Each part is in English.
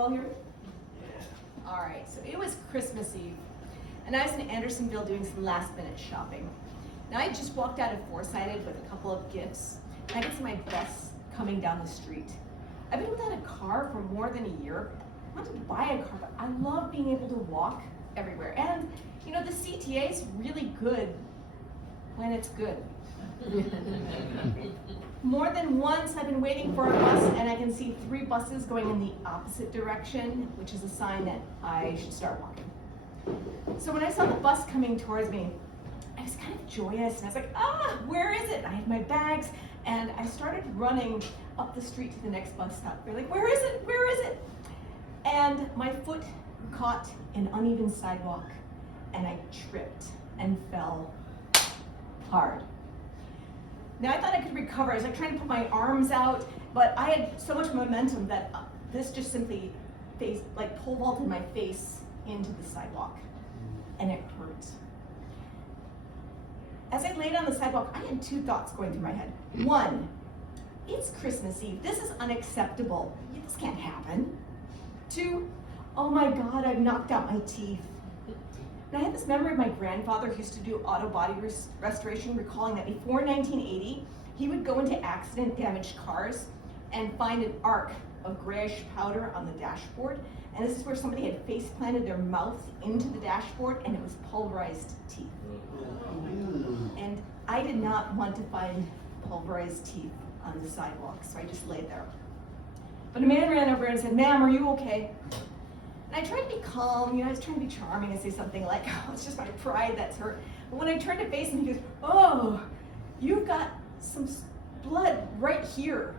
all hear me? Yeah. All right, so it was Christmas Eve, and I was in Andersonville doing some last-minute shopping. Now, I just walked out of Four-Sided with a couple of gifts, and I could see my bus coming down the street. I've been without a car for more than a year. I wanted to buy a car, but I love being able to walk everywhere. And, you know, the CTA is really good when it's good. More than once, I've been waiting for a bus, and I can see 3 buses going in the opposite direction, which is a sign that I should start walking. So when I saw the bus coming towards me, I was kind of joyous, and I was like, where is it? I had my bags, and I started running up the street to the next bus stop. They're like, where is it? Where is it? And my foot caught an uneven sidewalk, and I tripped and fell hard. Now, I thought I could recover. I was like trying to put my arms out, but I had so much momentum that this just simply pole vaulted my face into the sidewalk, and it hurt. As I laid on the sidewalk, I had 2 thoughts going through my head. 1, it's Christmas Eve. This is unacceptable. This can't happen. 2, oh my God, I've knocked out my teeth. And I had this memory of my grandfather who used to do auto body restoration, recalling that before 1980, he would go into accident-damaged cars and find an arc of grayish powder on the dashboard. And this is where somebody had face-planted their mouth into the dashboard, and it was pulverized teeth. And I did not want to find pulverized teeth on the sidewalk, so I just laid there. But a man ran over and said, "Ma'am, are you okay?" And I tried to be calm, you know, I was trying to be charming and say something like, "Oh, it's just my pride that's hurt." But when I turned to face him, he goes, "Oh, you've got some blood right here."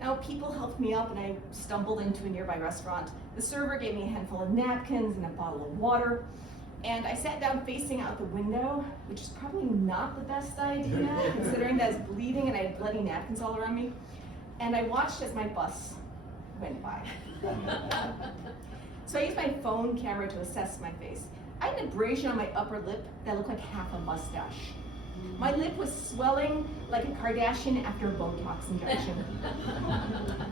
Now, people helped me up, and I stumbled into a nearby restaurant. The server gave me a handful of napkins and a bottle of water, and I sat down facing out the window, which is probably not the best idea, considering that I was bleeding and I had bloody napkins all around me. And I watched as my bus went by. So I used my phone camera to assess my face. I had an abrasion on my upper lip that looked like half a mustache. My lip was swelling like a Kardashian after a Botox injection.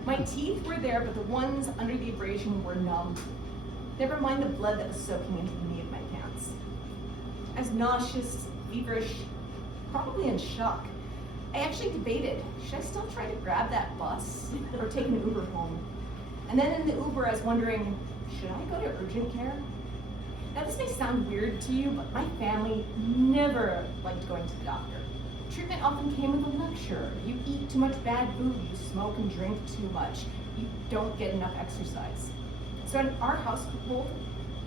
My teeth were there, but the ones under the abrasion were numb. Never mind the blood that was soaking into the knee of my pants. I was nauseous, feverish, probably in shock. I actually debated, should I still try to grab that bus or take an Uber home? And then in the Uber, I was wondering, should I go to urgent care? Now, this may sound weird to you, but my family never liked going to the doctor. Treatment often came with a lecture. You eat too much bad food, you smoke and drink too much, you don't get enough exercise. So in our household,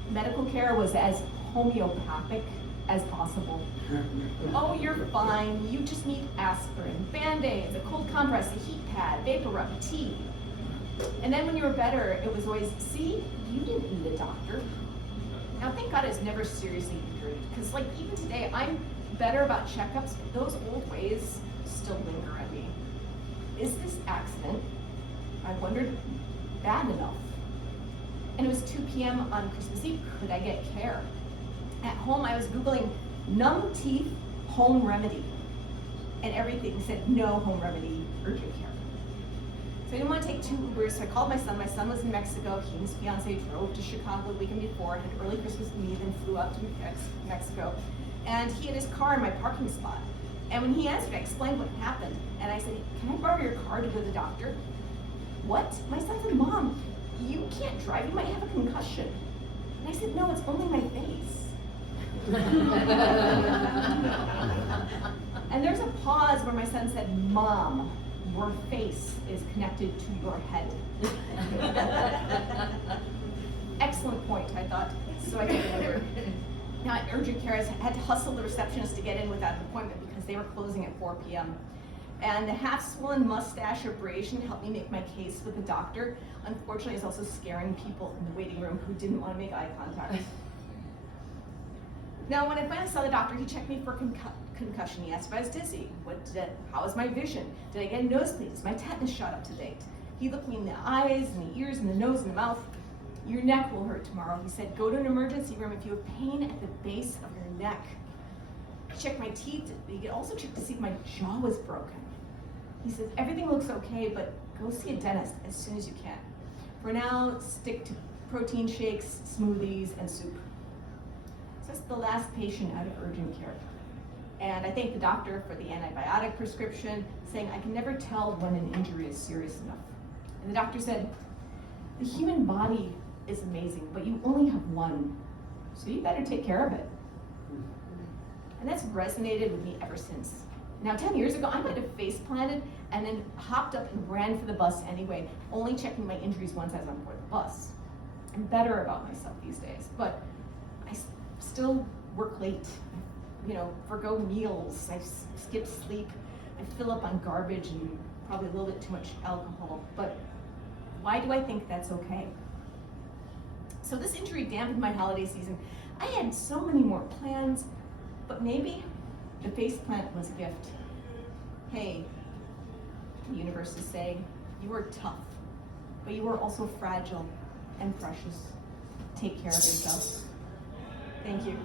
medical care was as homeopathic as possible. Oh, you're fine, you just need aspirin, Band-Aids, a cold compress, a heat pad, vapor rub, tea. And then when you were better, it was always, see, you didn't need a doctor. Now, thank God I was never seriously injured, because like even today, I'm better about checkups, but those old ways still linger at me. Is this accident, I wondered, bad enough? And it was 2 p.m. on Christmas Eve. Could I get care? At home, I was Googling numb teeth home remedy, and everything said no home remedy, urgent care. So I didn't want to take 2 Ubers, so I called my son. My son was in Mexico. He and his fiance drove to Chicago the weekend before, had early Christmas Eve, and flew out to Mexico. And he had his car in my parking spot. And when he answered, I explained what happened. And I said, "Can I borrow your car to go to the doctor?" "What?" My son said, "Mom, you can't drive. You might have a concussion." And I said, "No, it's only my face." And there's a pause where my son said, "Mom, your face is connected to your head." Excellent point, I thought, so I got over. Now at urgent care, I had to hustle the receptionist to get in without an appointment because they were closing at 4 p.m. And the half-swollen mustache abrasion helped me make my case with the doctor. Unfortunately, it's also scaring people in the waiting room who didn't want to make eye contact. Now, when I finally saw the doctor, he checked me for concussion. He asked if I was dizzy. How was my vision? Did I get a nosebleed? Is my tetanus shot up to date? He looked me in the eyes and the ears and the nose and the mouth. "Your neck will hurt tomorrow," he said. "Go to an emergency room if you have pain at the base of your neck." He checked my teeth. He also checked to see if my jaw was broken. He said, "Everything looks okay, but go see a dentist as soon as you can." For now, stick to protein shakes, smoothies, and soup. So that's the last patient out of urgent care. And I thank the doctor for the antibiotic prescription, saying I can never tell when an injury is serious enough. And the doctor said, the human body is amazing, but you only have one, so you better take care of it. And that's resonated with me ever since. Now, 10 years ago, I might have face planted and then hopped up and ran for the bus anyway, only checking my injuries once I was on board the bus. I'm better about myself these days, but I still work late, forgo meals, I skip sleep, I fill up on garbage and probably a little bit too much alcohol, but why do I think that's okay? So this injury dampened my holiday season. I had so many more plans, but maybe the faceplant was a gift. Hey, the universe is saying, you are tough, but you are also fragile and precious. Take care of yourself. Thank you.